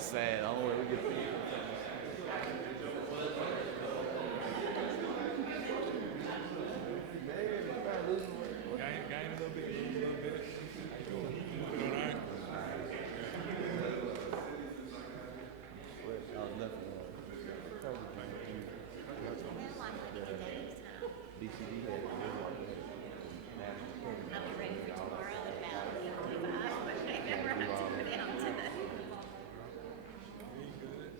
That's sad. I don't know where we get. Gain a little bit, lose a little bit. You doing all right? I was nothing. Well, I had a good day, so BCD had I'll be ready for tomorrow at about 8:45. But I never have to go down to the. You good?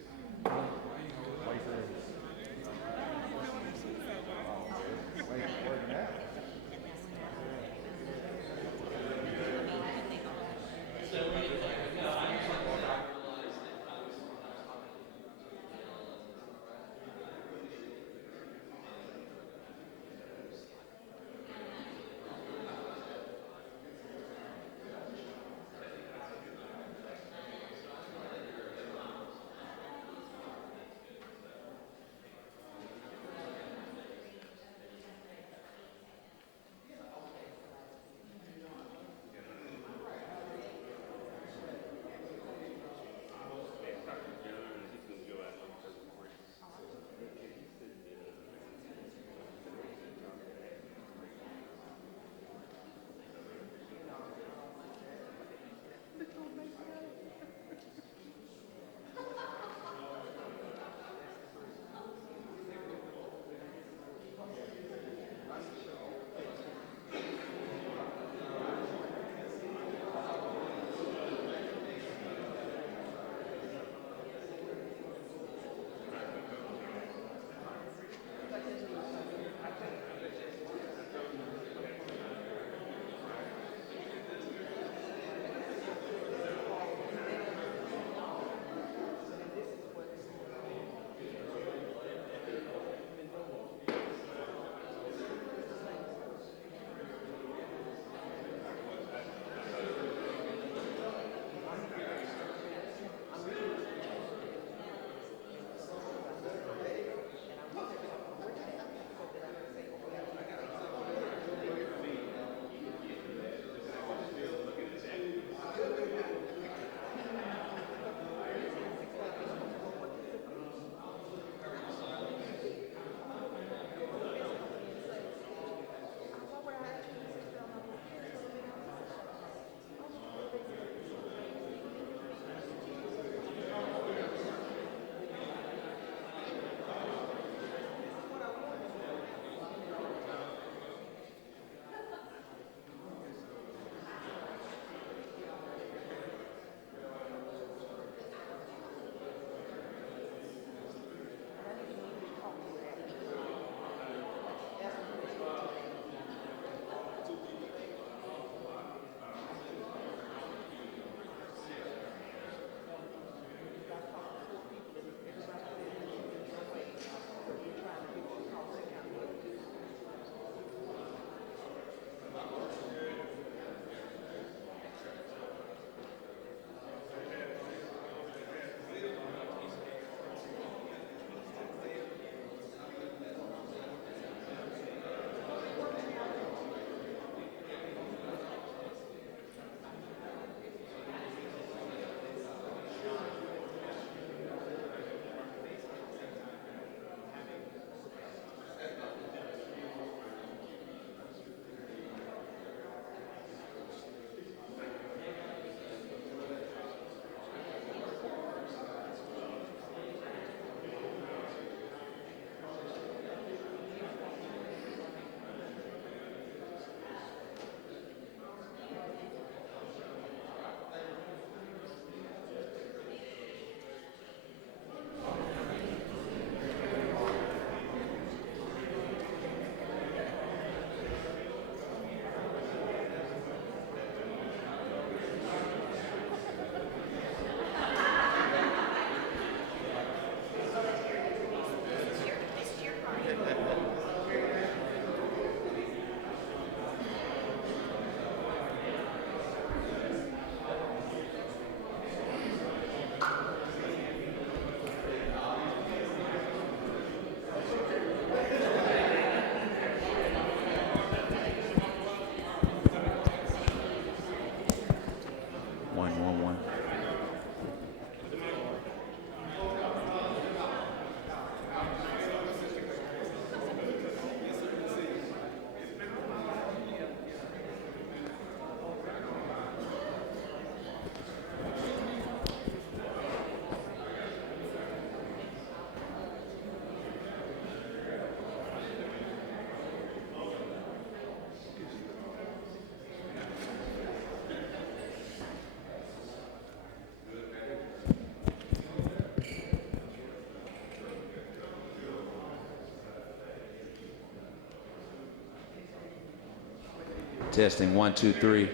Testing 1, 2, 3.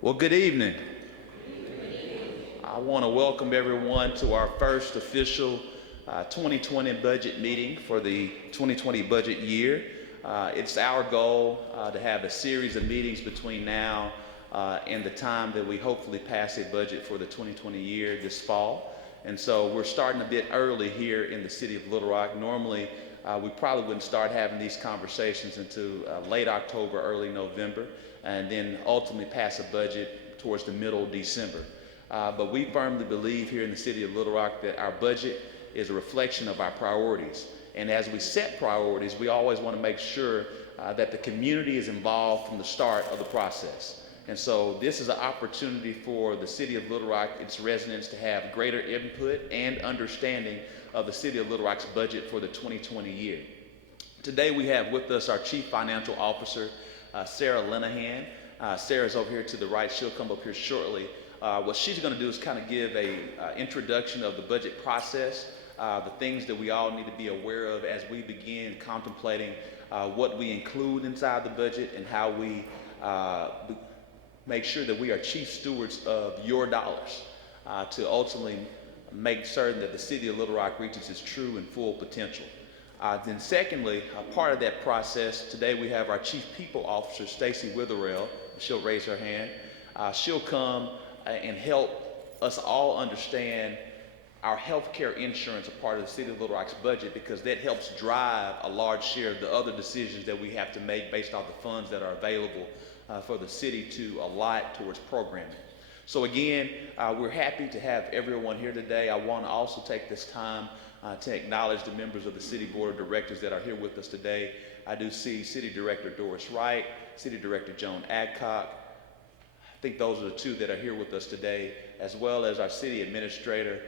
Well, good evening. I want to welcome everyone to our first official 2020 budget meeting for the 2020 budget year. It's our goal to have a series of meetings between now and the time that we hopefully pass a budget for the 2020 year this fall. And so we're starting a bit early here in the city of Little Rock. Normally, we probably wouldn't start having these conversations until late October, early November, and then ultimately pass a budget towards the middle of December. But we firmly believe here in the city of Little Rock that our budget is a reflection of our priorities. And as we set priorities, we always want to make sure that the community is involved from the start of the process. And so this is an opportunity for the city of Little Rock, its residents, to have greater input and understanding of the city of Little Rock's budget for the 2020 year. Today we have with us our Chief Financial Officer, Sarah Linehan. Sarah's over here to the right. She'll come up here shortly. What she's going to do is kind of give a introduction of the budget process, the things that we all need to be aware of as we begin contemplating what we include inside the budget and how we make sure that we are chief stewards of your dollars to ultimately make certain that the city of Little Rock reaches its true and full potential. Then secondly, a part of that process, today we have our Chief People Officer, Stacy Witherell. She'll raise her hand. She'll come and help us all understand our healthcare insurance, a part of the city of Little Rock's budget, because that helps drive a large share of the other decisions that we have to make based off the funds that are available for the city to allot towards programming. So again, we're happy to have everyone here today. I want to also take this time to acknowledge the members of the City Board of Directors that are here with us today. I do see City Director Doris Wright, City Director Joan Adcock. I think those are the two that are here with us today, as well as our City Administrator,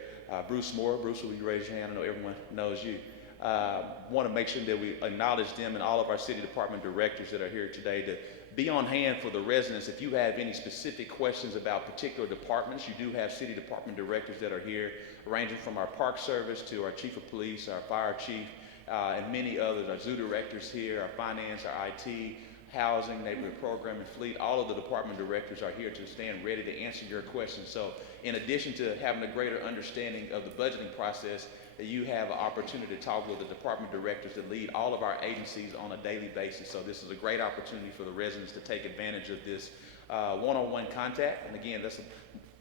Bruce Moore. Bruce, will you raise your hand? I know everyone knows you. Want to make sure that we acknowledge them and all of our City Department Directors that are here today to be on hand for the residents. If you have any specific questions about particular departments, you do have City Department Directors that are here, ranging from our Park Service to our Chief of Police, our Fire Chief, and many others. Our Zoo Directors here, our Finance, our IT, Housing, Neighborhood Program, and Fleet. All of the Department Directors are here to stand ready to answer your questions. So in addition to having a greater understanding of the budgeting process, that you have an opportunity to talk with the Department Directors that lead all of our agencies on a daily basis. So this is a great opportunity for the residents to take advantage of this one-on-one contact. And again,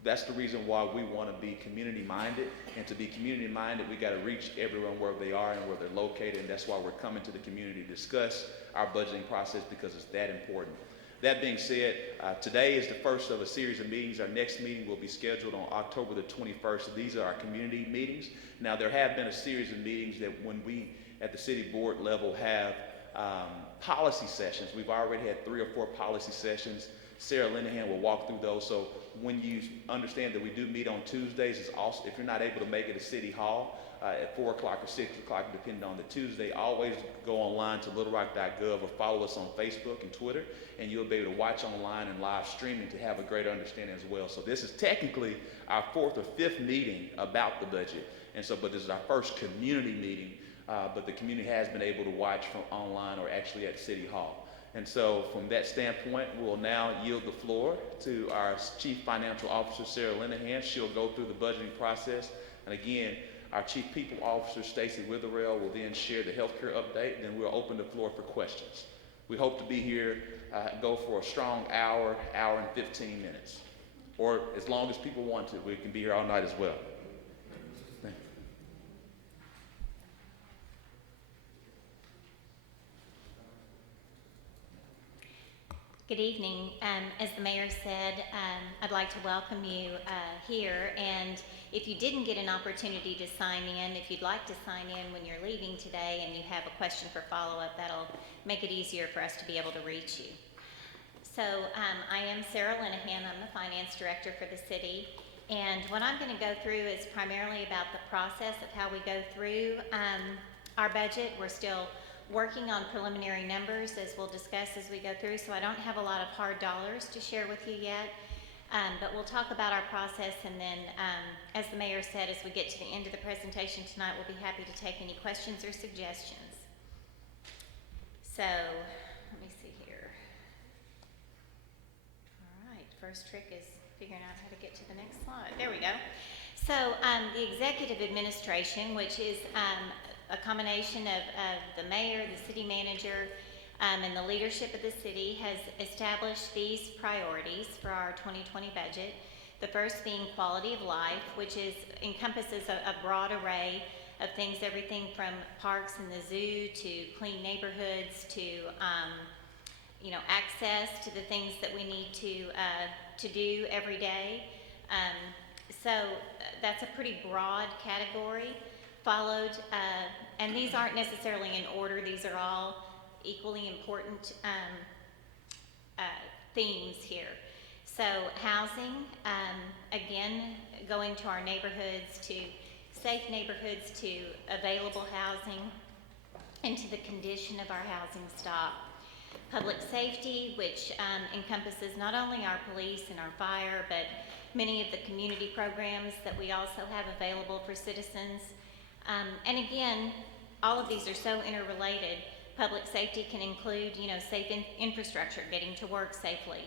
that's the reason why we want to be community-minded. And to be community-minded, we got to reach everyone where they are and where they're located. And that's why we're coming to the community to discuss our budgeting process, because it's that important. That being said, today is the first of a series of meetings. Our next meeting will be scheduled on October the 21st. These are our community meetings. Now, there have been a series of meetings that when we at the city board level have policy sessions, we've already had 3 or 4 policy sessions. Sarah Linehan will walk through those. So when you understand that we do meet on Tuesdays, it's also, if you're not able to make it to City Hall at 4 o'clock or 6 o'clock, depending on the Tuesday, always go online to littlerock.gov or follow us on Facebook and Twitter, and you'll be able to watch online and live streaming to have a greater understanding as well. So this is technically our 4th or 5th meeting about the budget. And so, but this is our first community meeting, but the community has been able to watch from online or actually at City Hall. And so from that standpoint, we'll now yield the floor to our Chief Financial Officer, Sarah Linehan. She'll go through the budgeting process. And again, our Chief People Officer, Stacy Witherell, will then share the healthcare update. Then we'll open the floor for questions. We hope to be here, go for a strong hour and 15 minutes. Or as long as people want to. We can be here all night as well. Good evening. As the mayor said, I'd like to welcome you here. And if you didn't get an opportunity to sign in, if you'd like to sign in when you're leaving today and you have a question for follow-up, that'll make it easier for us to be able to reach you. So I am Sarah Linehan. I'm the finance director for the city. And what I'm going to go through is primarily about the process of how we go through our budget. We're still working on preliminary numbers, as we'll discuss as we go through, so I don't have a lot of hard dollars to share with you yet, but we'll talk about our process, and then, as the mayor said, as we get to the end of the presentation tonight, we'll be happy to take any questions or suggestions. So, let me see here. All right, first trick is figuring out how to get to the next slide. There we go. So, the executive administration, which is a combination of the mayor, the city manager, and the leadership of the city, has established these priorities for our 2020 budget. The first being quality of life, which encompasses a broad array of things, everything from parks and the zoo to clean neighborhoods to access to the things that we need to do every day. So that's a pretty broad category. Followed, and these aren't necessarily in order, these are all equally important themes here. So housing, again, going to our neighborhoods, to safe neighborhoods, to available housing, and to the condition of our housing stock. Public safety, which encompasses not only our police and our fire, but many of the community programs that we also have available for citizens. And again, all of these are so interrelated. Public safety can include, safe infrastructure, getting to work safely.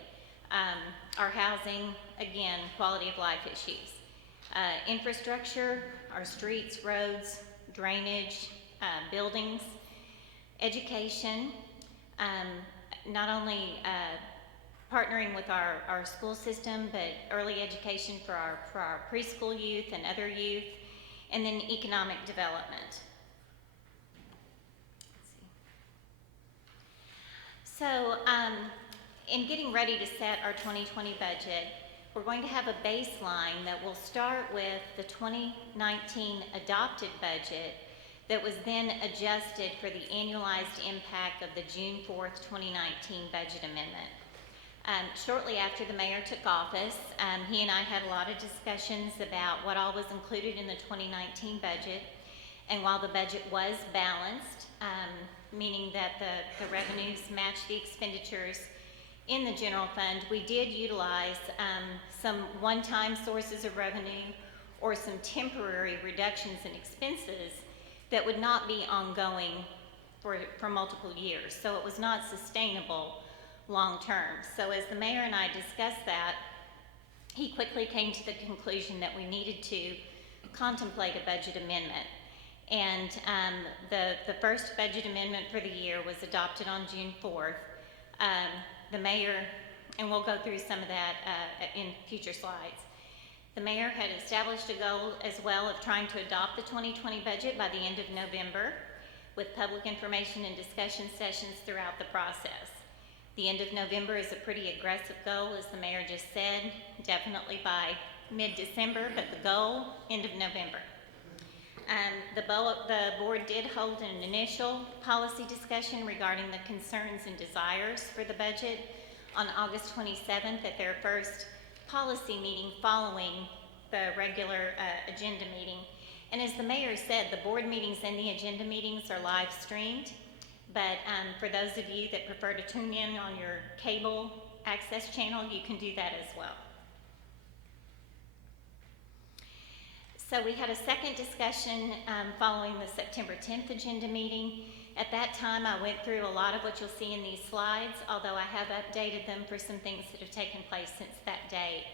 Our housing, again, quality of life issues. Infrastructure, our streets, roads, drainage, buildings. Education, not only partnering with our school system, but early education for our preschool youth and other youth. And then economic development. So, in getting ready to set our 2020 budget, we're going to have a baseline that will start with the 2019 adopted budget that was then adjusted for the annualized impact of the June 4th, 2019 budget amendment. Shortly after the mayor took office, he and I had a lot of discussions about what all was included in the 2019 budget. And while the budget was balanced, meaning that the revenues matched the expenditures in the general fund, we did utilize some one-time sources of revenue or some temporary reductions in expenses that would not be ongoing for multiple years. So it was not sustainable long-term. So as the mayor and I discussed that, he quickly came to the conclusion that we needed to contemplate a budget amendment. And the first budget amendment for the year was adopted on June 4th. The mayor, and we'll go through some of that in future slides. The mayor had established a goal as well of trying to adopt the 2020 budget by the end of November, with public information and discussion sessions throughout the process. The end of November is a pretty aggressive goal, as the mayor just said, definitely by mid-December, but the goal, end of November. The board did hold an initial policy discussion regarding the concerns and desires for the budget on August 27th at their first policy meeting following the regular agenda meeting. And as the mayor said, the board meetings and the agenda meetings are live streamed. But for those of you that prefer to tune in on your cable access channel, you can do that as well. So we had a second discussion following the September 10th agenda meeting. At that time, I went through a lot of what you'll see in these slides, although I have updated them for some things that have taken place since that date.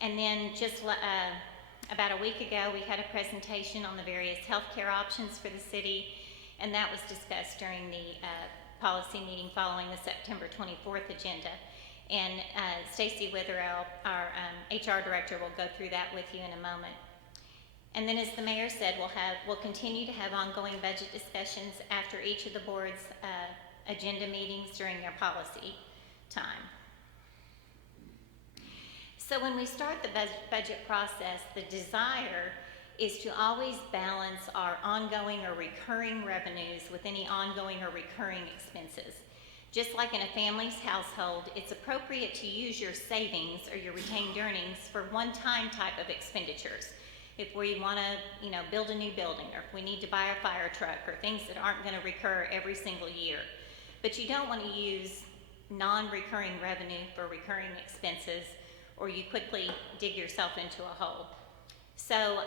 And then just about a week ago, we had a presentation on the various healthcare options for the city, and that was discussed during the policy meeting following the September 24th agenda. And Stacy Witherell, our HR director, will go through that with you in a moment. And then, as the mayor said, we'll continue to have ongoing budget discussions after each of the board's agenda meetings during their policy time. So when we start the budget process, the desire is to always balance our ongoing or recurring revenues with any ongoing or recurring expenses. Just like in a family's household, it's appropriate to use your savings or your retained earnings for one-time type of expenditures. If we want to, build a new building, or if we need to buy a fire truck, or things that aren't going to recur every single year. But you don't want to use non-recurring revenue for recurring expenses, or you quickly dig yourself into a hole. So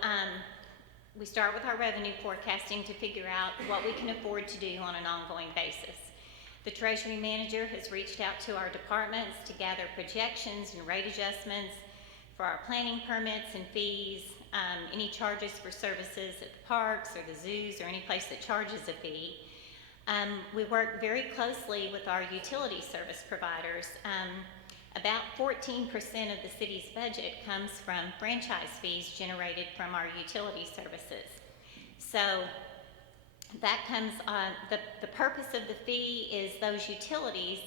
we start with our revenue forecasting to figure out what we can afford to do on an ongoing basis. The Treasury Manager has reached out to our departments to gather projections and rate adjustments for our planning permits and fees, any charges for services at the parks or the zoos or any place that charges a fee. We work very closely with our utility service providers. About 14% of the city's budget comes from franchise fees generated from our utility services. So that comes on, the purpose of the fee is those utilities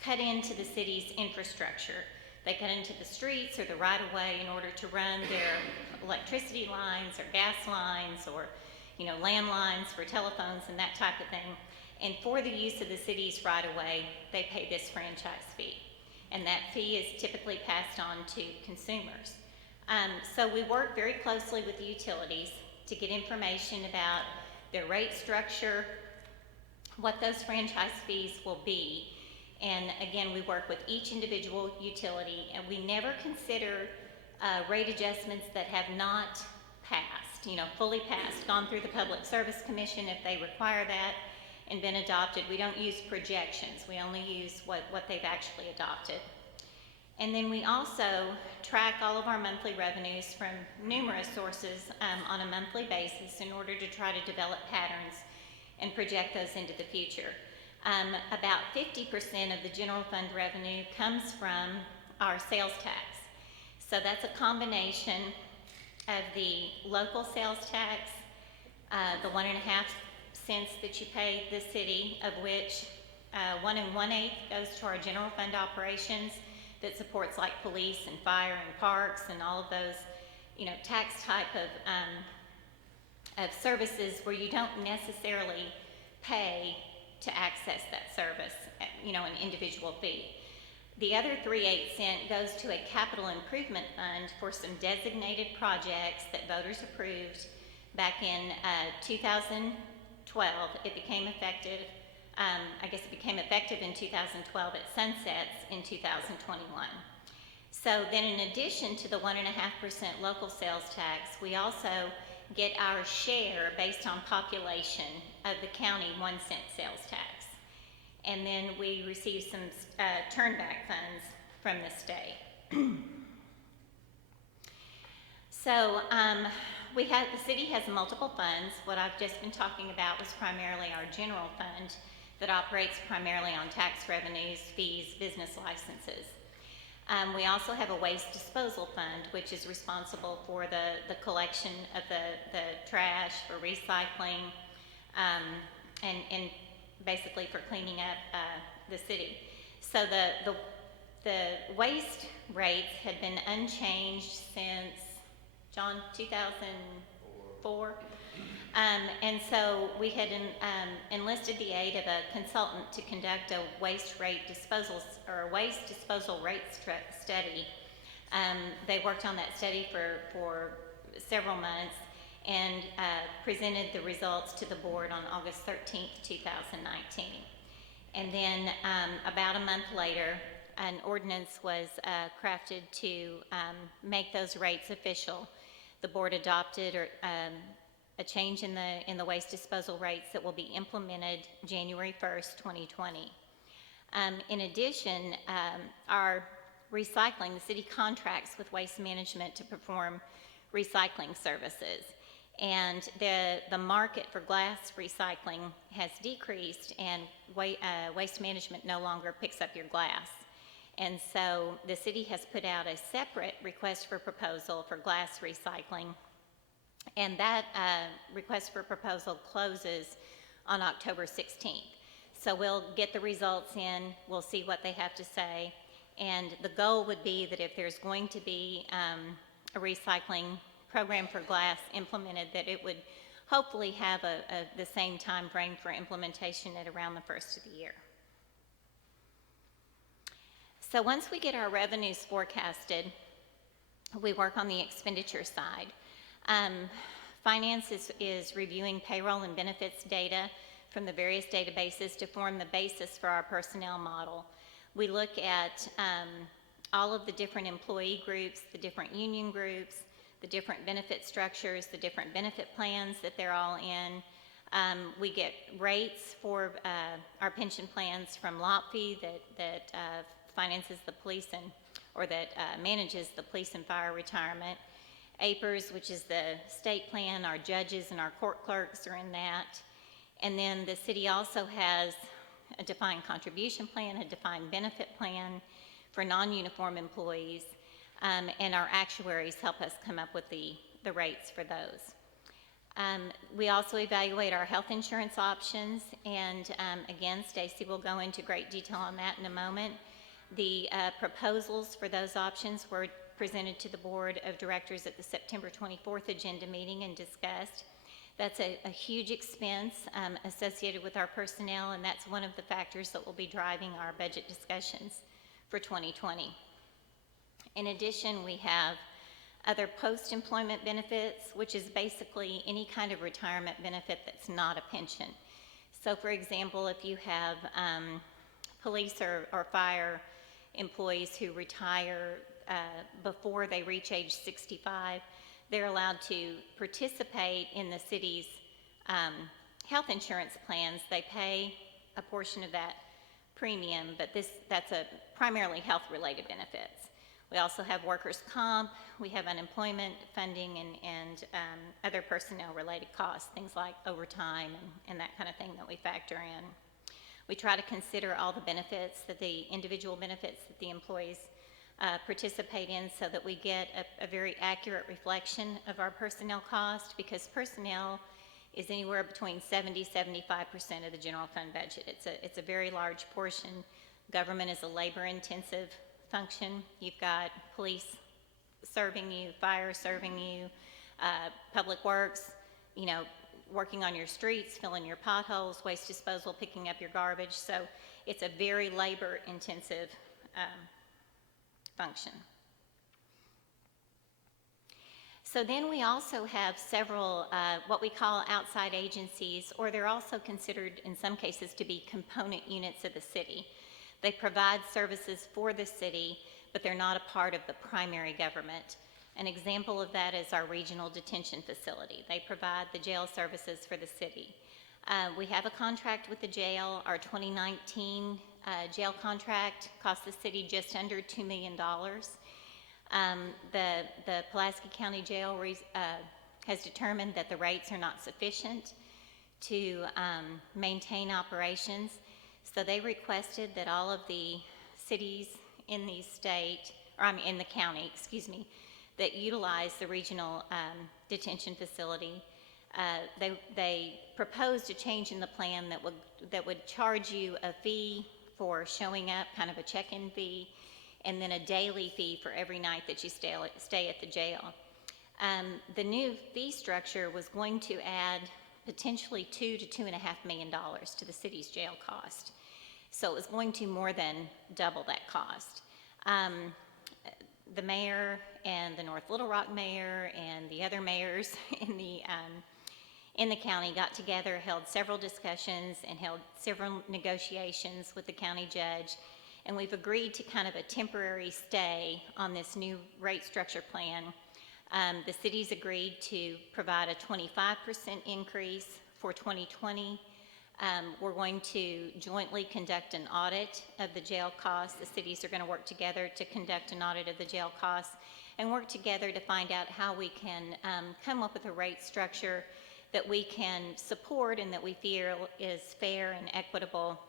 cut into the city's infrastructure. They cut into the streets or the right-of-way in order to run their electricity lines or gas lines or, landlines for telephones and that type of thing. And for the use of the city's right-of-way, they pay this franchise fee. And that fee is typically passed on to consumers. So we work very closely with the utilities to get information about their rate structure, what those franchise fees will be. And again, we work with each individual utility, and we never consider rate adjustments that have not passed, fully passed, gone through the Public Service Commission if they require that, and been adopted. We don't use projections. We only use what they've actually adopted. And then we also track all of our monthly revenues from numerous sources on a monthly basis in order to try to develop patterns and project those into the future. About 50% of the general fund revenue comes from our sales tax. So that's a combination of the local sales tax, the 1.5 cents that you pay the city, of which 1 1/8 goes to our general fund operations that supports like police and fire and parks and all of those, tax type of services where you don't necessarily pay to access that service, an individual fee. The other 3/8 cents goes to a capital improvement fund for some designated projects that voters approved back in 2012. It became effective, it became effective in 2012. It sunsets in 2021. So then in addition to the 1.5% local sales tax, we also get our share based on population of the county 1 cent sales tax. And then we receive some turnback funds from the state. So the city has multiple funds. What I've just been talking about was primarily our general fund that operates primarily on tax revenues, fees, business licenses. We also have a waste disposal fund, which is responsible for the collection of the trash, for recycling, and basically for cleaning up the city. So the waste rates have been unchanged since, 2004. And so we had enlisted the aid of a consultant to conduct a waste disposal rate study. They worked on that study for several months and presented the results to the board on August 13th, 2019. And then about a month later, an ordinance was crafted to make those rates official. The board adopted a change in the waste disposal rates that will be implemented January 1st, 2020. In addition, our recycling, the city contracts with Waste Management to perform recycling services. And the market for glass recycling has decreased, and Waste Management no longer picks up your glass. And so the city has put out a separate request for proposal for glass recycling, and that request for proposal closes on October 16th. So we'll get the results in, we'll see what they have to say, and the goal would be that if there's going to be a recycling program for glass implemented, that it would hopefully have the same time frame for implementation at around the first of the year. So once we get our revenues forecasted, we work on the expenditure side. Finance is reviewing payroll and benefits data from the various databases to form the basis for our personnel model. We look at all of the different employee groups, the different union groups, the different benefit structures, the different benefit plans that they're all in, We get rates for our pension plans from LOPFI that finances the police or that manages the police and fire retirement. APERS, which is the state plan, our judges and our court clerks are in that. And then the city also has a defined contribution plan, a defined benefit plan for non-uniform employees, and our actuaries help us come up with the rates for those. We also evaluate our health insurance options, and again, Stacy will go into great detail on that in a moment. The proposals for those options were presented to the Board of Directors at the September 24th agenda meeting and discussed. That's a huge expense associated with our personnel, and that's one of the factors that will be driving our budget discussions for 2020. In addition, we have other post-employment benefits, which is basically any kind of retirement benefit that's not a pension. So for example, if you have police or fire employees who retire before they reach age 65, they're allowed to participate in the city's health insurance plans. They pay a portion of that premium, but that's a primarily health-related benefits. We also have workers' comp, we have unemployment funding and other personnel-related costs, things like overtime and that kind of thing that we factor in. We try to consider all the benefits, the individual benefits that the employees participate in, so that we get a very accurate reflection of our personnel cost, because personnel is anywhere between 70-75% of the general fund budget. It's a very large portion. Government is a labor-intensive function. You've got police serving you, fire serving you, public works, working on your streets, filling your potholes, waste disposal, picking up your garbage. So it's a very labor-intensive function. So then we also have several what we call outside agencies, or they're also considered in some cases to be component units of the city. They provide services for the city, but they're not a part of the primary government. An example of that is our regional detention facility. They provide the jail services for the city. We have a contract with the jail. Our 2019 jail contract cost the city just under $2 million. The Pulaski County Jail has determined that the rates are not sufficient to maintain operations. So they requested that all of the cities in the in the county, that utilize the regional detention facility. They proposed a change in the plan that would charge you a fee for showing up, kind of a check-in fee, and then a daily fee for every night that you stay at the jail. The new fee structure was going to add potentially $2 to $2.5 million to the city's jail cost. So it was going to more than double that cost. The mayor and the North Little Rock mayor and the other mayors in the county got together, held several discussions, and held several negotiations with the county judge, and we've agreed to kind of a temporary stay on this new rate structure plan. The city's agreed to provide a 25% increase for 2020. We're going to jointly conduct an audit of the jail costs. The cities are going to work together to conduct an audit of the jail costs and work together to find out how we can come up with a rate structure that we can support and that we feel is fair and equitable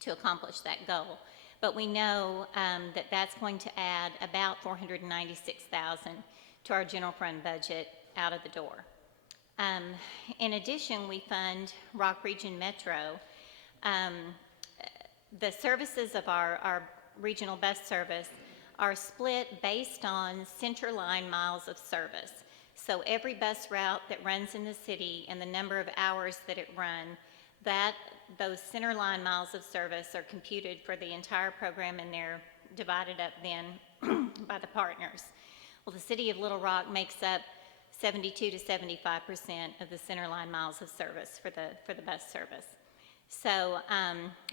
to accomplish that goal. But we know that that's going to add about $496,000 to our general fund budget out of the door. In addition, we fund Rock Region Metro. The services of our regional bus service are split based on center line miles of service. So every bus route that runs in the city and the number of hours that it runs, those center line miles of service are computed for the entire program, and they're divided up then by the partners. Well, the city of Little Rock makes up 72 to 75% of the centerline miles of service for the bus service. So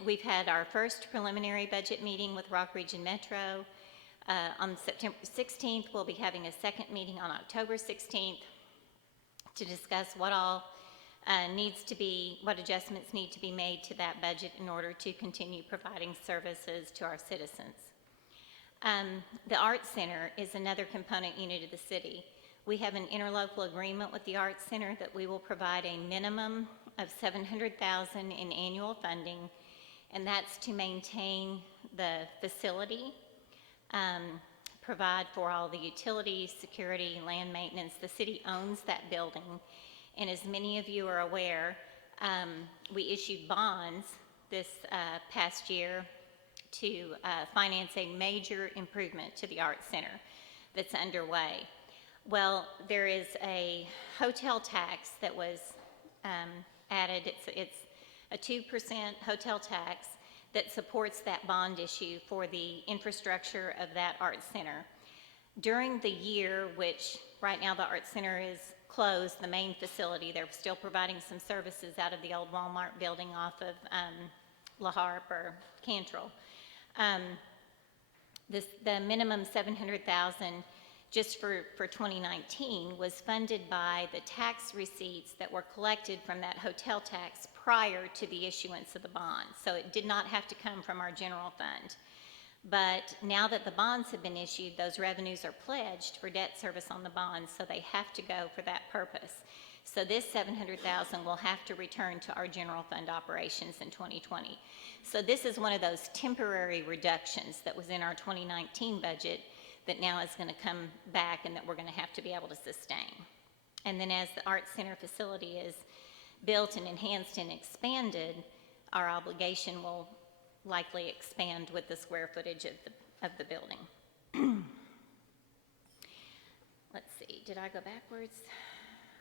we've had our first preliminary budget meeting with Rock Region Metro. On September 16th, we'll be having a second meeting on October 16th to discuss what all what adjustments need to be made to that budget in order to continue providing services to our citizens. The Arts Center is another component unit of the city. We have an interlocal agreement with the Arts Center that we will provide a minimum of $700,000 in annual funding, and that's to maintain the facility, provide for all the utilities, security, land maintenance. The city owns that building, and as many of you are aware, we issued bonds this past year to finance a major improvement to the Arts Center that's underway. Well, there is a hotel tax that was added. It's a 2% hotel tax that supports that bond issue for the infrastructure of that Arts Center. During the year, which right now the Arts Center is closed, the main facility, they're still providing some services out of the old Walmart building off of La Harpe or Cantrell. The minimum $700,000 just for 2019 was funded by the tax receipts that were collected from that hotel tax prior to the issuance of the bond. So it did not have to come from our general fund. But now that the bonds have been issued, those revenues are pledged for debt service on the bonds, so they have to go for that purpose. So this $700,000 will have to return to our general fund operations in 2020. So this is one of those temporary reductions that was in our 2019 budget that now is going to come back and that we're going to have to be able to sustain. And then as the Arts Center facility is built and enhanced and expanded, our obligation will likely expand with the square footage of the building. Let's see, did I go backwards?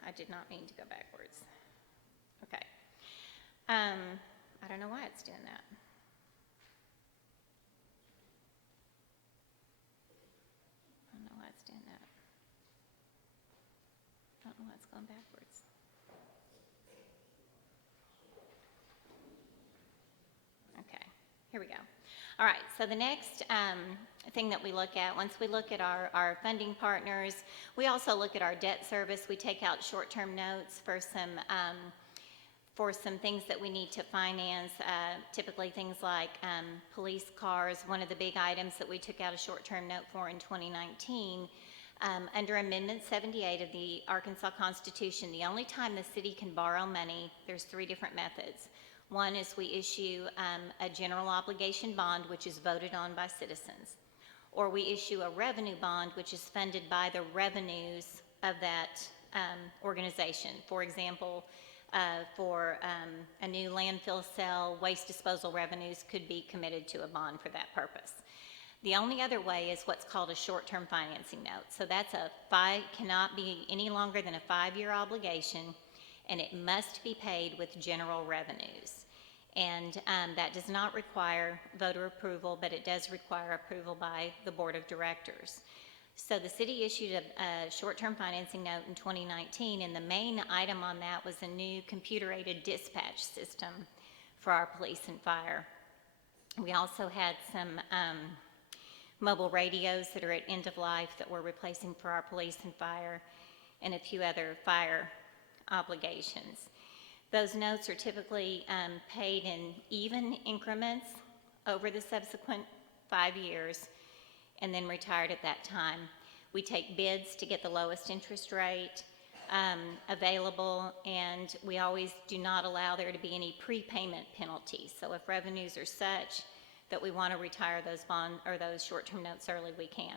I did not mean to go backwards. Okay. I don't know why it's doing that. I don't know why it's doing that. I don't know why it's going backwards. Okay, here we go. All right, so the next thing that we look at, once we look at our funding partners, we also look at our debt service. We take out short-term notes for some things that we need to finance, typically things like police cars. One of the big items that we took out a short-term note for in 2019, under Amendment 78 of the Arkansas Constitution, the only time the city can borrow money, there's 3 different methods. One is we issue a general obligation bond, which is voted on by citizens, or we issue a revenue bond, which is funded by the revenues of that organization. For example, for a new landfill cell, waste disposal revenues could be committed to a bond for that purpose. The only other way is what's called a short-term financing note. So that's cannot be any longer than a 5-year obligation, and it must be paid with general revenues. And that does not require voter approval, but it does require approval by the board of directors. So the city issued a short-term financing note in 2019, and the main item on that was a new computer-aided dispatch system for our police and fire. We also had some mobile radios that are at end of life that we're replacing for our police and fire, and a few other fire obligations. Those notes are typically paid in even increments over the subsequent 5 years and then retired at that time. We take bids to get the lowest interest rate available, and we always do not allow there to be any prepayment penalties. So if revenues are such that we want to retire those those short-term notes early, we can.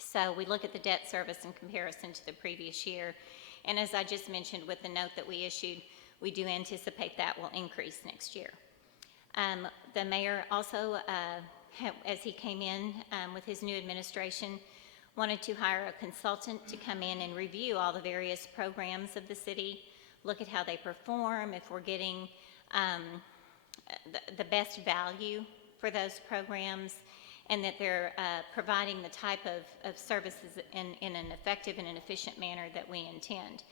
So we look at the debt service in comparison to the previous year. And as I just mentioned with the note that we issued, we do anticipate that will increase next year. The mayor also, as he came in with his new administration, wanted to hire a consultant to come in and review all the various programs of the city, look at how they perform, if we're getting the best value for those programs, and that they're providing the type of services in an effective and an efficient manner that we intend.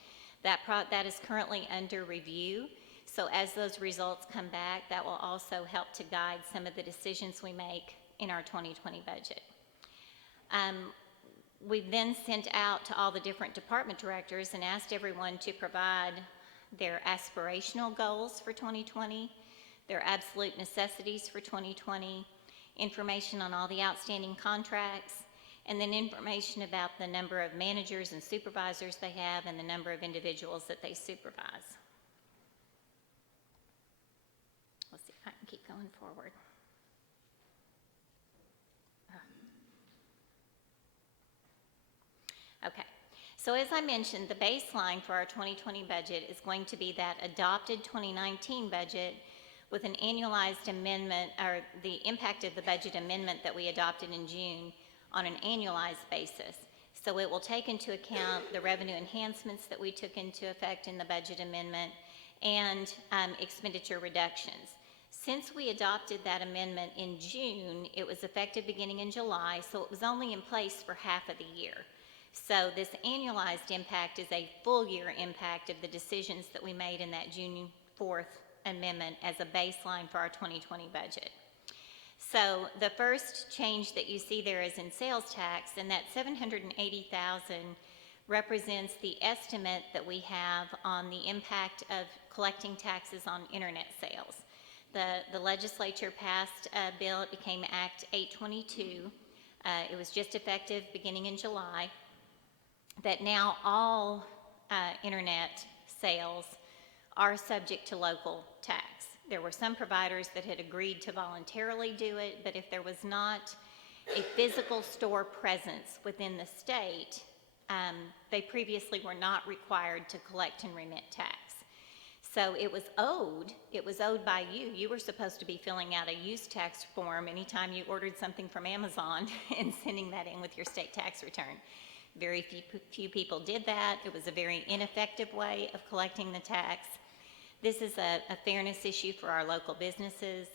That is currently under review, so as those results come back, that will also help to guide some of the decisions we make in our 2020 budget. We've then sent out to all the different department directors and asked everyone to provide their aspirational goals for 2020, their absolute necessities for 2020, information on all the outstanding contracts, and then information about the number of managers and supervisors they have and the number of individuals that they supervise. Let's see if I can keep going forward. Okay, so as I mentioned, the baseline for our 2020 budget is going to be that adopted 2019 budget with an annualized amendment, or the impact of the budget amendment that we adopted in June on an annualized basis. So it will take into account the revenue enhancements that we took into effect in the budget amendment and expenditure reductions. Since we adopted that amendment in June, it was effective beginning in July, so it was only in place for half of the year. So this annualized impact is a full year impact of the decisions that we made in that June 4th amendment as a baseline for our 2020 budget. So the first change that you see there is in sales tax, and that $780,000 represents the estimate that we have on the impact of collecting taxes on internet sales. The legislature passed a bill, it became Act 822. It was just effective beginning in July, that now all internet sales are subject to local tax. There were some providers that had agreed to voluntarily do it, but if there was not a physical store presence within the state, they previously were not required to collect and remit tax. So it was owed by you. You were supposed to be filling out a use tax form anytime you ordered something from Amazon and sending that in with your state tax return. Very few people did that. It was a very ineffective way of collecting the tax. This is a fairness issue for our local businesses,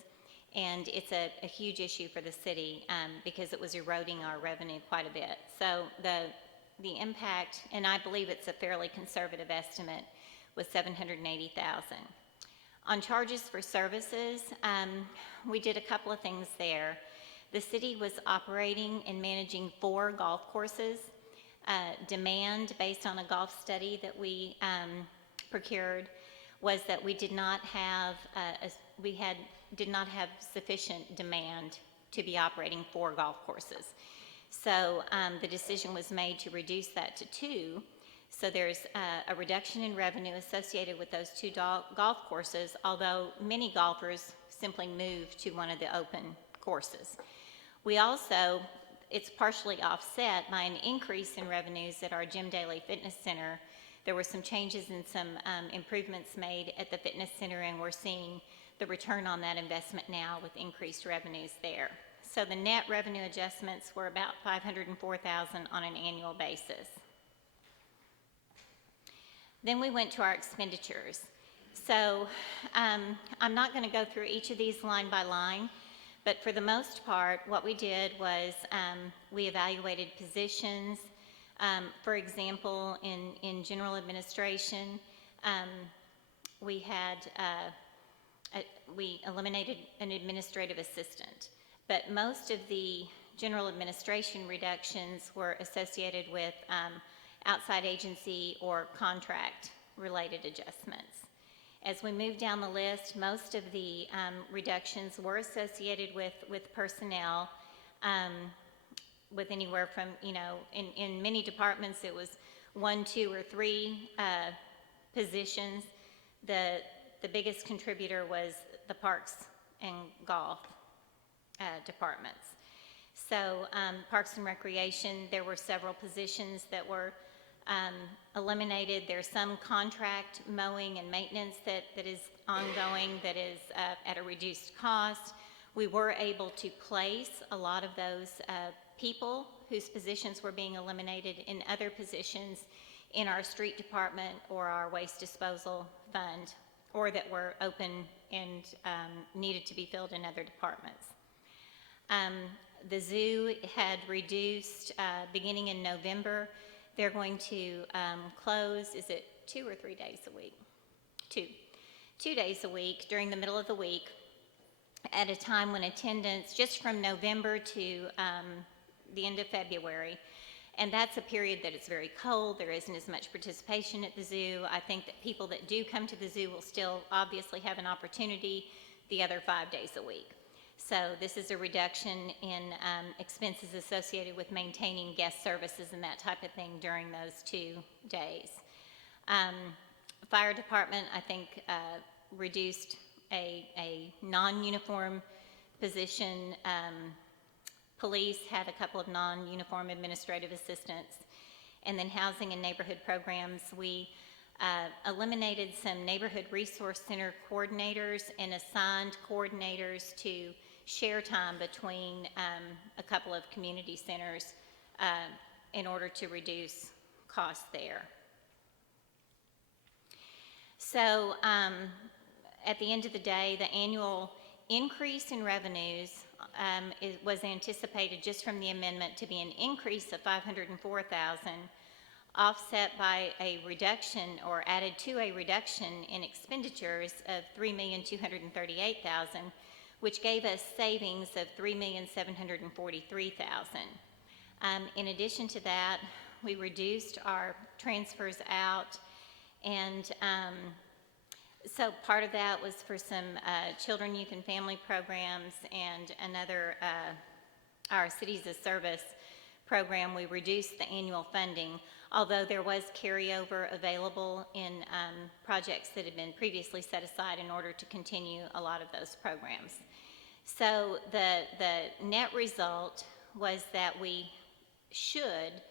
and it's a huge issue for the city because it was eroding our revenue quite a bit. So the impact, and I believe it's a fairly conservative estimate, was $780,000. On charges for services, we did a couple of things there. The city was operating and managing 4 golf courses. Demand based on a golf study that we procured was that we did not have sufficient demand to be operating 4 golf courses. So the decision was made to reduce that to 2. So there's a reduction in revenue associated with those 2 golf courses, although many golfers simply moved to one of the open courses. We also, it's partially offset by an increase in revenues at our Jim Daly Fitness Center. There were some changes and some improvements made at the fitness center, and we're seeing the return on that investment now with increased revenues there. So the net revenue adjustments were about $504,000 on an annual basis. Then we went to our expenditures. So I'm not going to go through each of these line by line, but for the most part, what we did was we evaluated positions. For example, in general administration, we eliminated an administrative assistant, but most of the general administration reductions were associated with outside agency or contract related adjustments. As we move down the list, most of the reductions were associated with personnel, with anywhere from, in many departments it was 1, 2, or 3 positions. The biggest contributor was the parks and golf departments. So Parks and Recreation, there were several positions that were eliminated. There's some contract mowing and maintenance that is ongoing, that is at a reduced cost. We were able to place a lot of those people whose positions were being eliminated in other positions in our street department or our waste disposal fund, or that were open and needed to be filled in other departments. The zoo had reduced beginning in November. They're going to close, is it 2 or 3 days a week? 2 days a week during the middle of the week at a time when attendance, just from November to the end of February, And that's a period that it's very cold, there isn't as much participation at the zoo. I think that people that do come to the zoo will still obviously have an opportunity the other 5 days a week. So this is a reduction in expenses associated with maintaining guest services and that type of thing during those 2 days. Fire department, I think, reduced a non-uniform position. Police had a couple of non-uniform administrative assistants. And then housing and neighborhood programs, we eliminated some neighborhood resource center coordinators and assigned coordinators to share time between a couple of community centers in order to reduce costs there. So at the end of the day, the annual increase in revenues was anticipated just from the amendment to be an increase of $504,000, offset by a reduction or added to a reduction in expenditures of $3,238,000, which gave us savings of $3,743,000. In addition to that, we reduced our transfers out, and so part of that was for some children, youth, and family programs, and another, our Cities of Service program. We reduced the annual funding, although there was carryover available in projects that had been previously set aside in order to continue a lot of those programs. So the net result was that we should,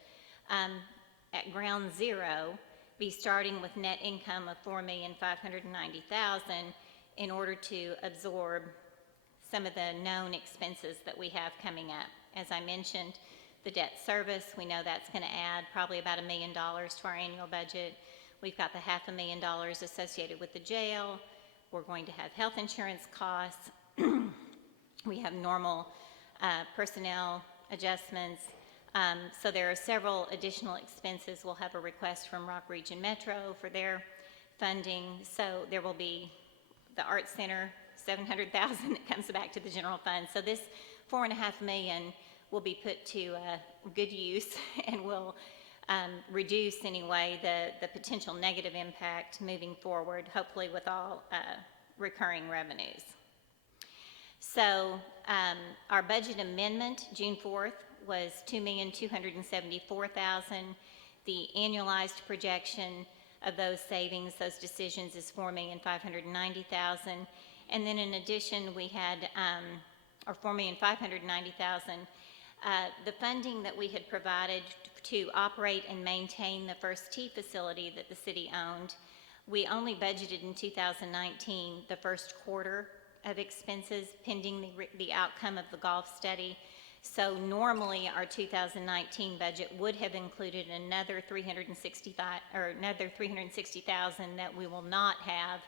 at ground zero, be starting with net income of $4,590,000 in order to absorb some of the known expenses that we have coming up. As I mentioned, the debt service, we know that's going to add probably about $1 million to our annual budget. We've got the $500,000 associated with the jail. We're going to have health insurance costs. We have normal personnel adjustments. So there are several additional expenses. We'll have a request from Rock Region Metro for their funding. So there will be the Arts Center, $700,000 that comes back to the general fund. So this $4.5 million will be put to good use and will reduce anyway the potential negative impact moving forward, hopefully with all recurring revenues. So our budget amendment, June 4th, was $2,274,000. The annualized projection of those savings, those decisions, is $4,590,000. And then in addition, we had, or $4,590,000, the funding that we had provided to operate and maintain the First Tee facility that the city owned. We only budgeted in 2019 the first quarter of expenses pending the outcome of the golf study. So normally our 2019 budget would have included another $360,000 that we will not have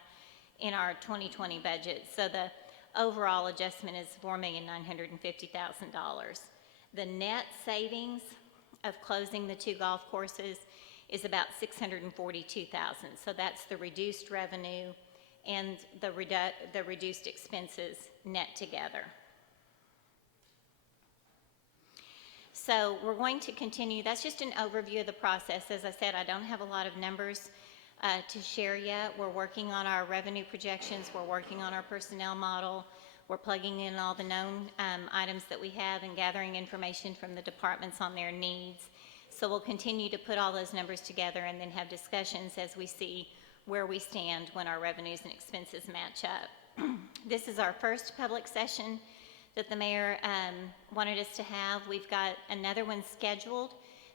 in our 2020 budget. So the overall adjustment is $4,950,000. The net savings of closing the 2 golf courses is about $642,000. So that's the reduced revenue and the reduced expenses net together. So we're going to continue. That's just an overview of the process. As I said, I don't have a lot of numbers to share yet. We're working on our revenue projections. We're working on our personnel model. We're plugging in all the known items that we have and gathering information from the departments on their needs. So we'll continue to put all those numbers together and then have discussions as we see where we stand when our revenues and expenses match up. This is our first public session that the mayor wanted us to have. We've got another one scheduled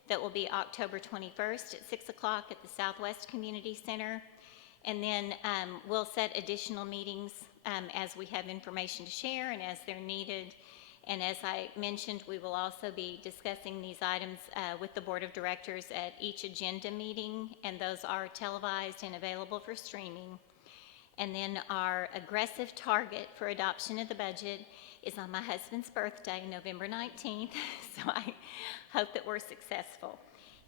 that will be October 21st at 6 o'clock at the Southwest Community Center. And then we'll set additional meetings as we have information to share and as they're needed. And as I mentioned, we will also be discussing these items with the Board of Directors at each agenda meeting, and those are televised and available for streaming. And then our aggressive target for adoption of the budget is on my husband's birthday, November 19th, so I hope that we're successful.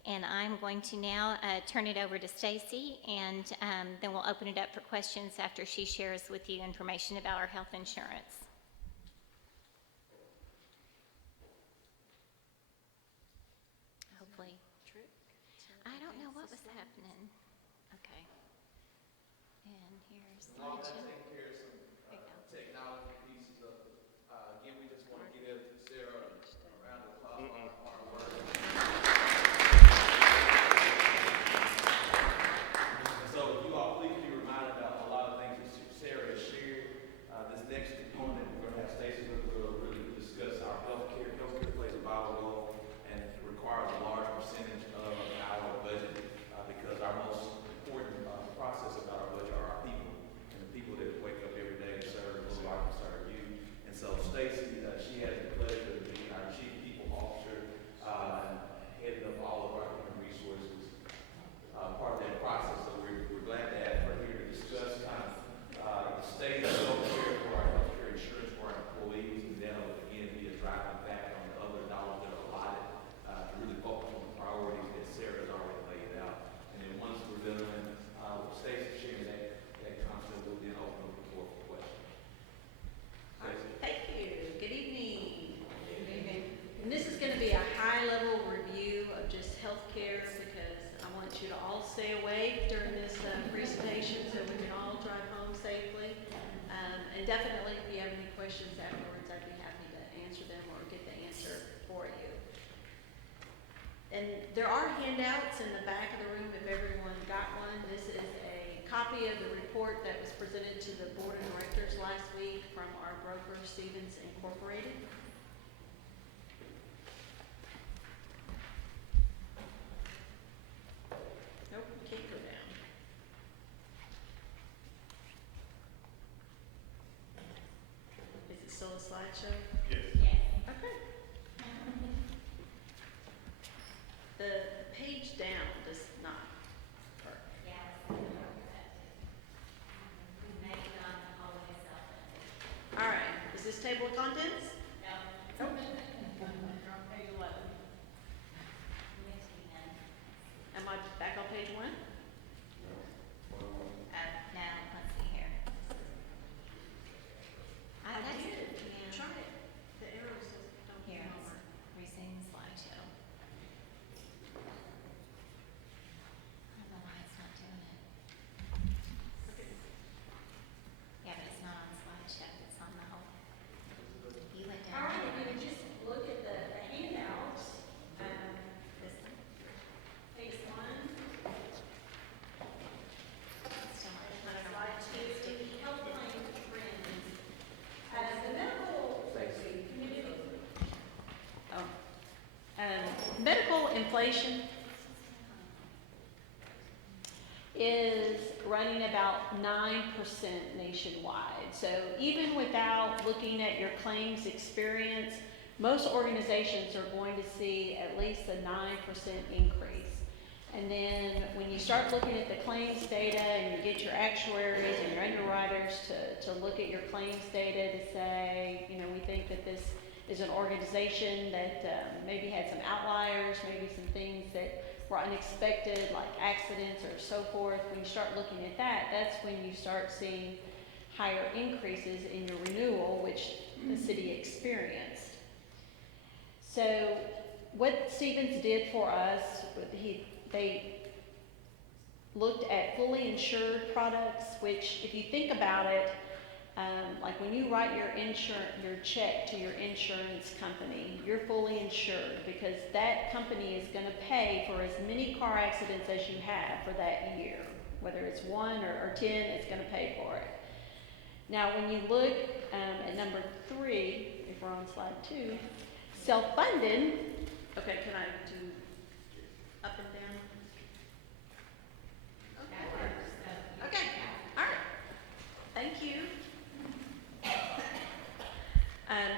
And I'm going to now turn it over to Stacy, and then we'll open it up for questions after she shares with you information about our health insurance. Hopefully Oh, what was happening? Okay. And here's While that's slideshow. taking care of some There you go. technology pieces of it, again, we just want to give Sarah a round of applause for her hard work. So you all please be reminded about a lot of things that Sarah has shared. This next component, we're going to have Stacy will really discuss our healthcare. Healthcare plays a vital role and requires a large percentage of our budget because our most important process about our budget are our people and the people that wake up every day to serve, look like and serve you. And so Stacy, she has the pleasure of being our chief people officer, heading up all of our human resources. Part of that process, so we're glad to have her here to discuss kind of the state of healthcare for our healthcare insurance for our employees, and then again be a driving factor on the other dollars that are allotted to really focus on the priorities that Sarah's already laid out. And then once we're done with Stacy sharing that concept, we'll then open up the floor for questions. Stacy? Thank you. Good evening. And this is going to be a high-level review of just healthcare because I want you to all stay awake during this presentation so we can all drive home safely. And definitely, if you have any questions afterwards, I'd be happy to answer them or get the answer for you. And there are handouts in the back of the room if everyone got one. This is a copy of the report that was presented to the board of directors last week from our broker, Stevens Incorporated. Nope, we can't go down. Is it still a slideshow? Yes. Okay. The page down does not work. Yeah. Maybe not all of this up. All right, is this table of contents? No. Nope. We're on page 11. Am I back on page 1? No, let's see here. I that's- did. yeah. Try it. The arrows don't Here, come over. resume slideshow. I don't know why it's not doing it. Okay. Yeah, but it's not on slideshow, it's on the whole. You went All down. right, if you would just look at the handouts, This one. page 1, Still not. slide 2, health plan trends. The medical, medical inflation is running about 9% nationwide. So even without looking at your claims experience, most organizations are going to see at least a 9% increase. And then when you start looking at the claims data and you get your actuaries and your underwriters to look at your claims data to say, you know, we think that this is an organization that maybe had some outliers, maybe some things that were unexpected, like accidents or so forth. When you start looking at that, that's when you start seeing higher increases in your renewal, which the city experienced. So what Stevens did for us, they looked at fully insured products, which if you think about it, like when you write your check to your insurance company, you're fully insured because that company is going to pay for as many car accidents as you have for that year. Whether it's 1 or 10, it's going to pay for it. Now, when you look at number 3, if we're on slide 2, self-funded. Okay, can I do up and down? Okay, all right. Thank you.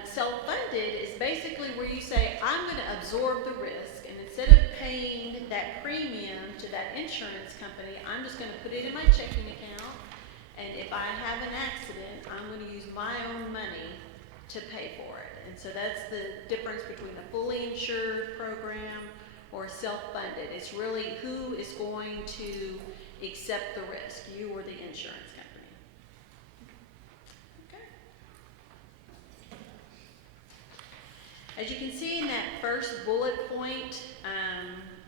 Self-funded is basically where you say, I'm going to absorb the risk, and instead of paying that premium to that insurance company, I'm just going to put it in my checking account, and if I have an accident, I'm going to use my own money to pay for it. And so that's the difference between a fully insured program or self-funded. It's really who is going to accept the risk, you or the insurance company. Okay. As you can see in that first bullet point,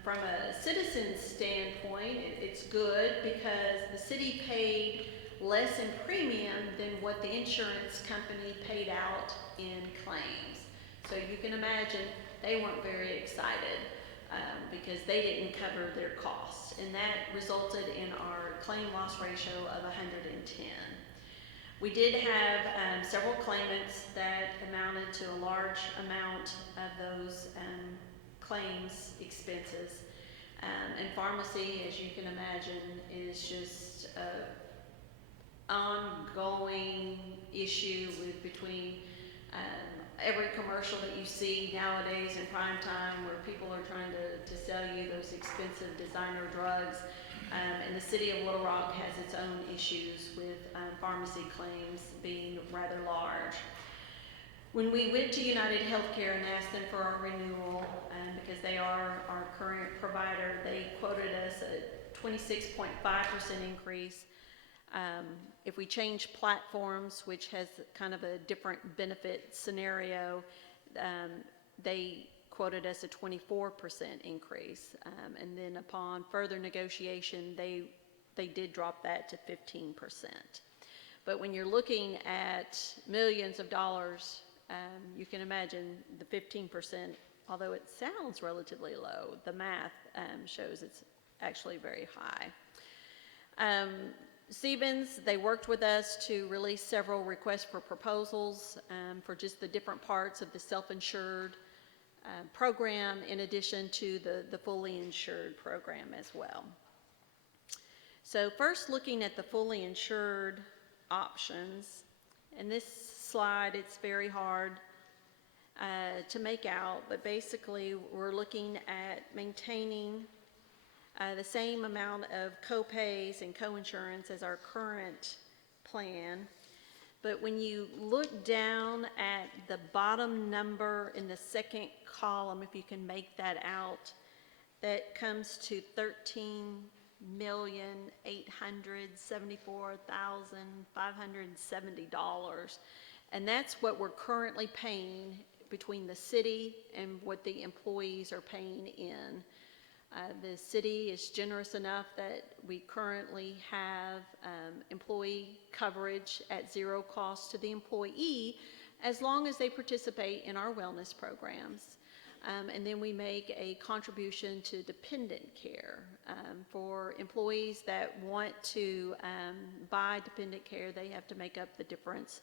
From a citizen's standpoint, it's good because the city paid less in premium than what the insurance company paid out in claims. So you can imagine they weren't very excited because they didn't cover their costs, and that resulted in our claim loss ratio of 110. We did have several claimants that amounted to a large amount of those claims expenses. And pharmacy, as you can imagine, is just an ongoing issue between every commercial that you see nowadays in prime time where people are trying to sell you those expensive designer drugs. And the city of Little Rock has its own issues with pharmacy claims being rather large. When we went to United Healthcare and asked them for our renewal, because they are our current provider, they quoted us a 26.5% increase. If we change platforms, which has kind of a different benefit scenario, they quoted us a 24% increase. And then upon further negotiation, they did drop that to 15%. But when you're looking at millions of dollars, you can imagine the 15%, although it sounds relatively low, the math shows it's actually very high. Stevens, they worked with us to release several requests for proposals for just the different parts of the self-insured program, in addition to the fully insured program as well. So first, looking at the fully insured options, and this slide, it's very hard to make out, but basically we're looking at maintaining the same amount of co-pays and co-insurance as our current plan. But when you look down at the bottom number in the second column, if you can make that out, that comes to $13,874,570. And that's what we're currently paying between the city and what the employees are paying in. The city is generous enough that we currently have employee coverage at zero cost to the employee as long as they participate in our wellness programs. And then we make a contribution to dependent care. For employees that want to buy dependent care, they have to make up the difference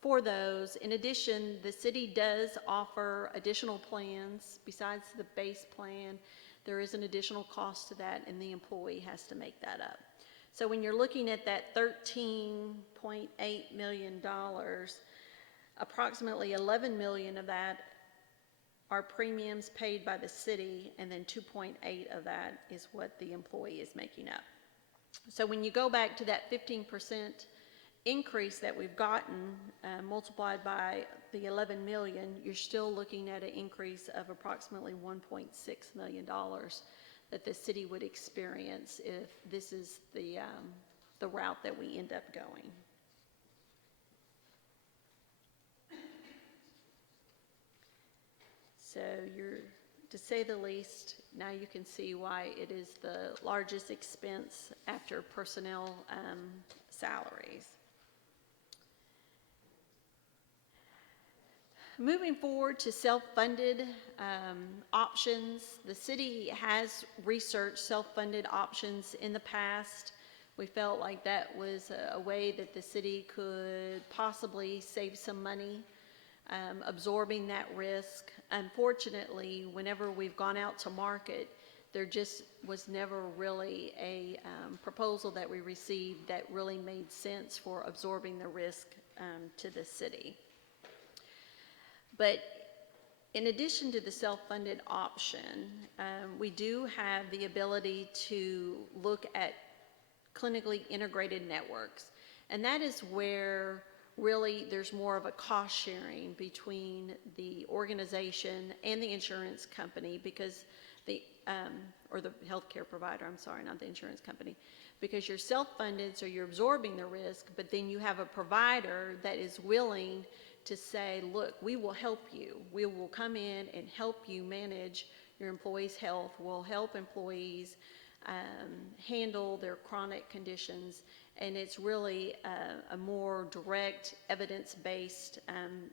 for those. In addition, the city does offer additional plans besides the base plan. There is an additional cost to that, and the employee has to make that up. So when you're looking at that $13.8 million, approximately $11 million of that are premiums paid by the city, and then 2.8 of that is what the employee is making up. So when you go back to that 15% increase that we've gotten, multiplied by the 11 million, you're still looking at an increase of approximately $1.6 million that the city would experience if this is the route that we end up going. So to say the least, now you can see why it is the largest expense after personnel salaries. Moving forward to self-funded options, the city has researched self-funded options in the past. We felt like that was a way that the city could possibly save some money, absorbing that risk. Unfortunately, whenever we've gone out to market, there just was never really a proposal that we received that really made sense for absorbing the risk to the city. But in addition to the self-funded option, we do have the ability to look at clinically integrated networks. And that is where really there's more of a cost sharing between the organization and the insurance company, because or the healthcare provider, I'm sorry, not the insurance company, because you're self-funded, so you're absorbing the risk, but then you have a provider that is willing to say, look, we will help you. We will come in and help you manage your employees' health, will help employees handle their chronic conditions, and it's really a more direct, evidence-based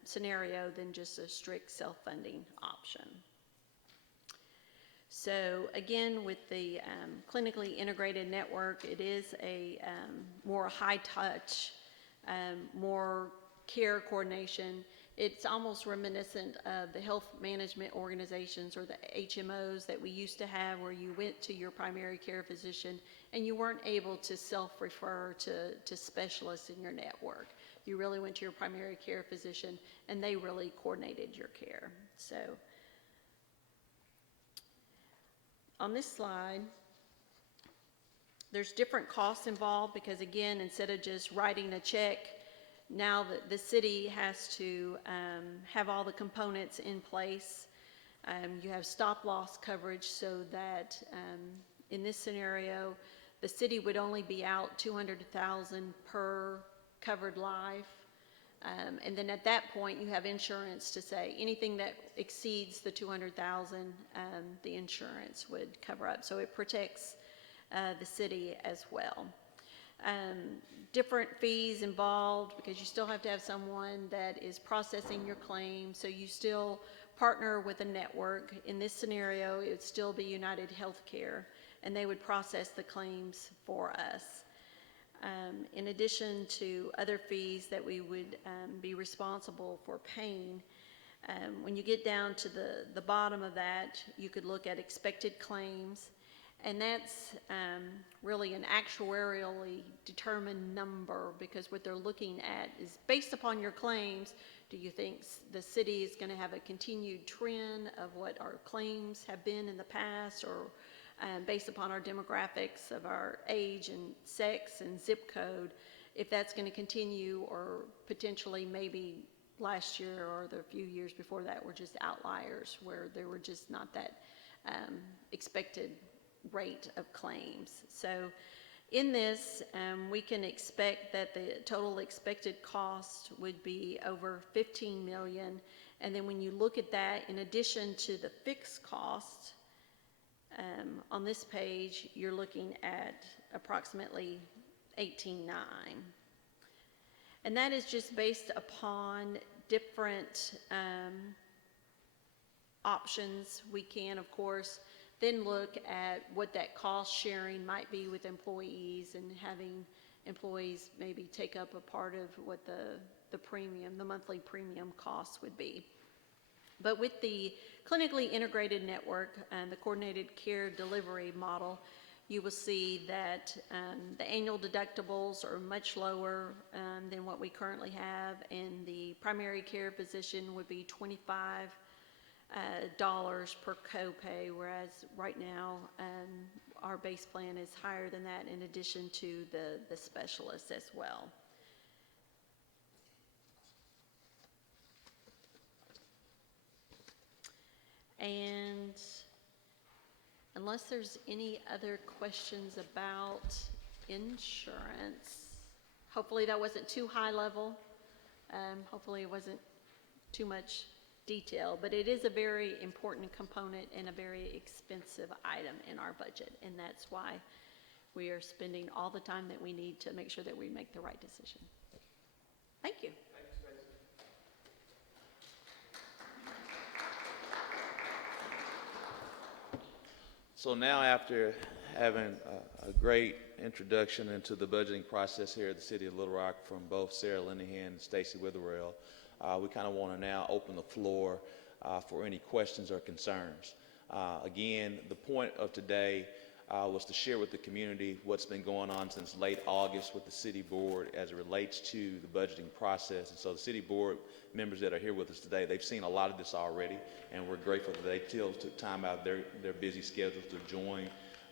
scenario than just a strict self-funding option. So again, with the clinically integrated network, it is a more high-touch, more care coordination. It's almost reminiscent of the health management organizations or the HMOs that we used to have, where you went to your primary care physician and you weren't able to self-refer to specialists in your network. You really went to your primary care physician and they really coordinated your care. So on this slide, there's different costs involved because, again, instead of just writing a check, now the city has to have all the components in place. You have stop-loss coverage so that in this scenario, the city would only be out $200,000 per covered life. And then at that point, you have insurance to say anything that exceeds the $200,000, the insurance would cover up. So it protects the city as well. Different fees involved because you still have to have someone that is processing your claim. So you still partner with a network. In this scenario, it would still be United Healthcare, and they would process the claims for us. In addition to other fees that we would be responsible for paying, when you get down to the bottom of that, you could look at expected claims, and that's really an actuarially determined number, because what they're looking at is based upon your claims. Do you think the city is going to have a continued trend of what our claims have been in the past, or based upon our demographics of our age and sex and zip code, if that's going to continue, or potentially maybe last year or the few years before that were just outliers where there were just not that expected rate of claims. So in this, we can expect that the total expected cost would be over $15 million. And then when you look at that, in addition to the fixed cost, on this page, you're looking at approximately $18.9. And that is just based upon different options. We can, of course, then look at what that cost sharing might be with employees, and having employees maybe take up a part of what the premium, the monthly premium cost would be. But with the clinically integrated network and the coordinated care delivery model, you will see that the annual deductibles are much lower than what we currently have, and the primary care physician would be $25 per copay, whereas right now our base plan is higher than that, in addition to the specialists as well. And unless there's any other questions about insurance, hopefully that wasn't too high level. Hopefully it wasn't too much detail, but it is a very important component and a very expensive item in our budget, and that's why we are spending all the time that we need to make sure that we make the right decision. Thank you. So now, after having a great introduction into the budgeting process here at the City of Little Rock from both Sarah Linehan and Stacy Witherell, we kind of want to now open the floor for any questions or concerns. Again, the point of today was to share with the community what's been going on since late August with the City Board as it relates to the budgeting process. And so the City Board members that are here with us today, they've seen a lot of this already, and we're grateful that they took time out of their busy schedules to join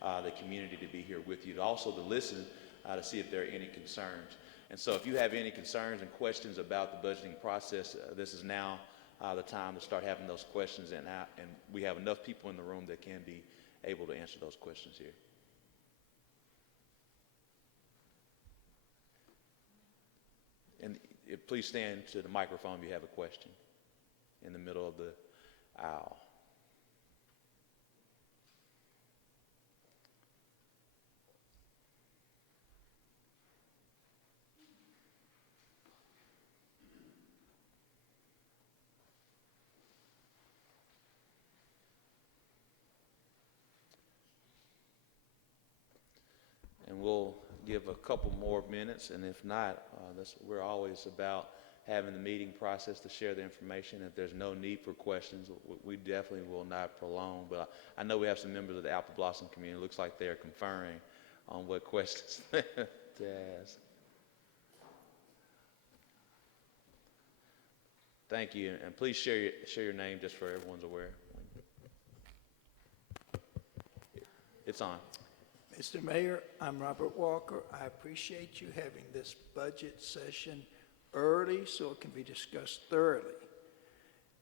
the community to be here with you, also to listen to see if there are any concerns. And so if you have any concerns and questions about the budgeting process, this is now the time to start having those questions, and we have enough people in the room that can be able to answer those questions here. And please stand to the microphone if you have a question in the middle of the aisle. we'll give a couple more minutes, and if not, we're always about having the meeting process to share the information. If there's no need for questions, we definitely will not prolong. But I know we have some members of the Apple Blossom community. It looks like they're conferring on what questions to ask. Thank you, and please share your name just for everyone's aware. It's on. Mr. Mayor, I'm Robert Walker. I appreciate you having this budget session early so it can be discussed thoroughly.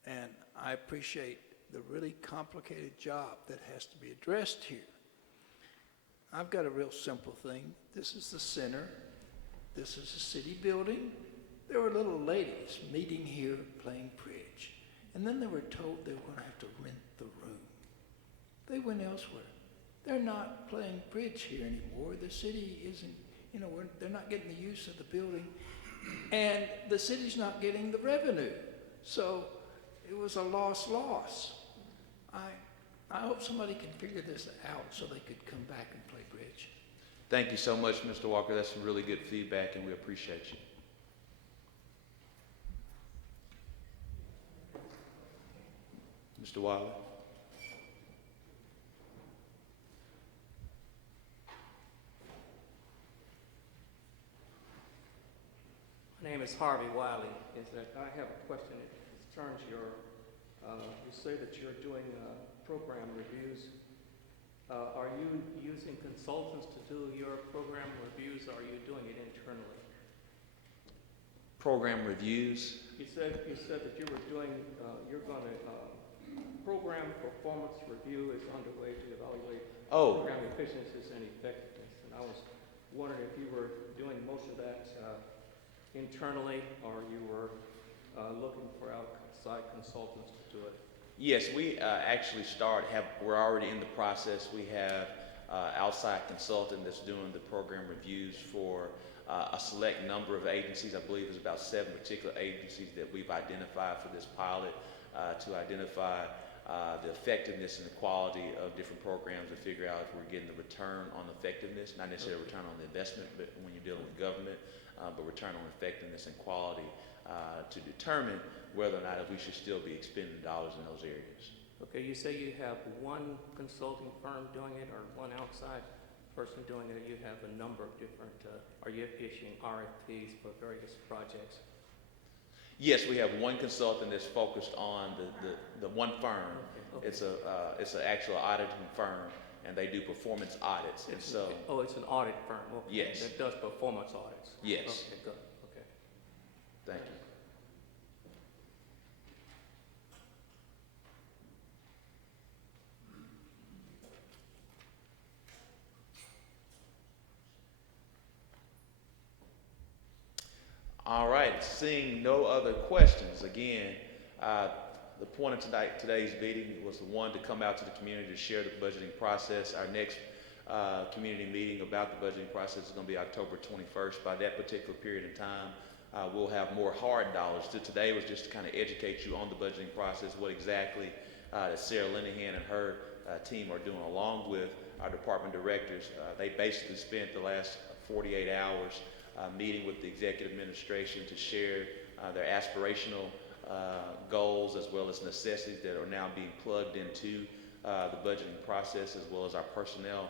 And I appreciate the really complicated job that has to be addressed here. I've got a real simple thing. This is the center. This is a city building. There were little ladies meeting here playing bridge. And then they were told they were going to have to rent the room. They went elsewhere. They're not playing bridge here anymore. The city isn't, they're not getting the use of the building. And the city's not getting the revenue. So it was a loss. I hope somebody can figure this out so they could come back and play bridge. Thank you so much, Mr. Walker. That's some really good feedback, and we appreciate you. Mr. Wiley? My name is Harvey Wiley. Is that I have a question that concerns your, you say that you're doing program reviews. Are you using consultants to do your program reviews, or are you doing it internally? Program reviews. You said that you were doing, you're going to, program performance review is underway to evaluate program efficiencies and effectiveness. And I was wondering if you were doing most of that internally, or you were looking for outside consultants to do it? Yes, we actually we're already in the process. We have outside consultant that's doing the program reviews for a select number of agencies. I believe there's about 7 particular agencies that we've identified for this pilot to identify the effectiveness and the quality of different programs, to figure out if we're getting the return on effectiveness, not necessarily return on the investment, but when you're dealing with government, but return on effectiveness and quality to determine whether or not we should still be expending dollars in those areas. Okay, you say you have one consulting firm doing it, or one outside person doing it, or you have a number of different, are you issuing RFPs for various projects? Yes, we have one consultant that's focused on the one firm. Okay. It's an actual auditing firm, and they do performance audits. And so, Oh, it's an audit firm. Okay. Yes. That does performance audits. Yes. Okay, good. Okay. Thank you. All right, seeing no other questions, again, the point of today's meeting was the one to come out to the community to share the budgeting process. Our next community meeting about the budgeting process is going to be October 21st. By that particular period of time, we'll have more hard dollars. Today was just to kind of educate you on the budgeting process, what exactly that Sarah Linehan and her team are doing, along with our department directors. They basically spent the last 48 hours meeting with the executive administration to share their aspirational goals, as well as necessities that are now being plugged into the budgeting process, as well as our personnel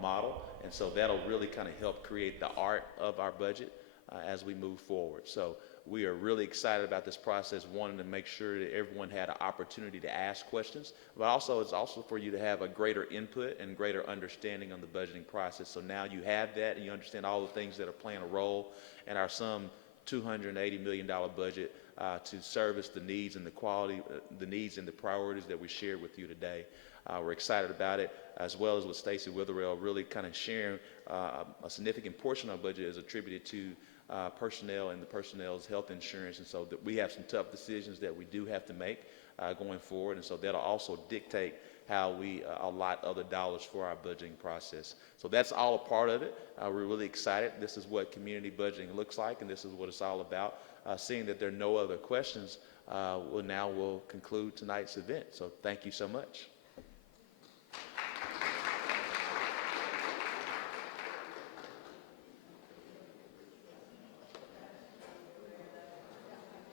model. And so that'll really kind of help create the art of our budget as we move forward. So we are really excited about this process, wanting to make sure that everyone had an opportunity to ask questions, but also it's also for you to have a greater input and greater understanding on the budgeting process. So now you have that, and you understand all the things that are playing a role in our some $280 million budget to service the needs and the quality, the needs and the priorities that we shared with you today. We're excited about it, as well as with Stacey Witherell really kind of sharing a significant portion of our budget is attributed to personnel and the personnel's health insurance. And so that we have some tough decisions that we do have to make going forward. And so that'll also dictate how we allot other dollars for our budgeting process. So that's all a part of it. We're really excited. This is what community budgeting looks like, and this is what it's all about. Seeing that there are no other questions, we'll conclude tonight's event. So thank you so much.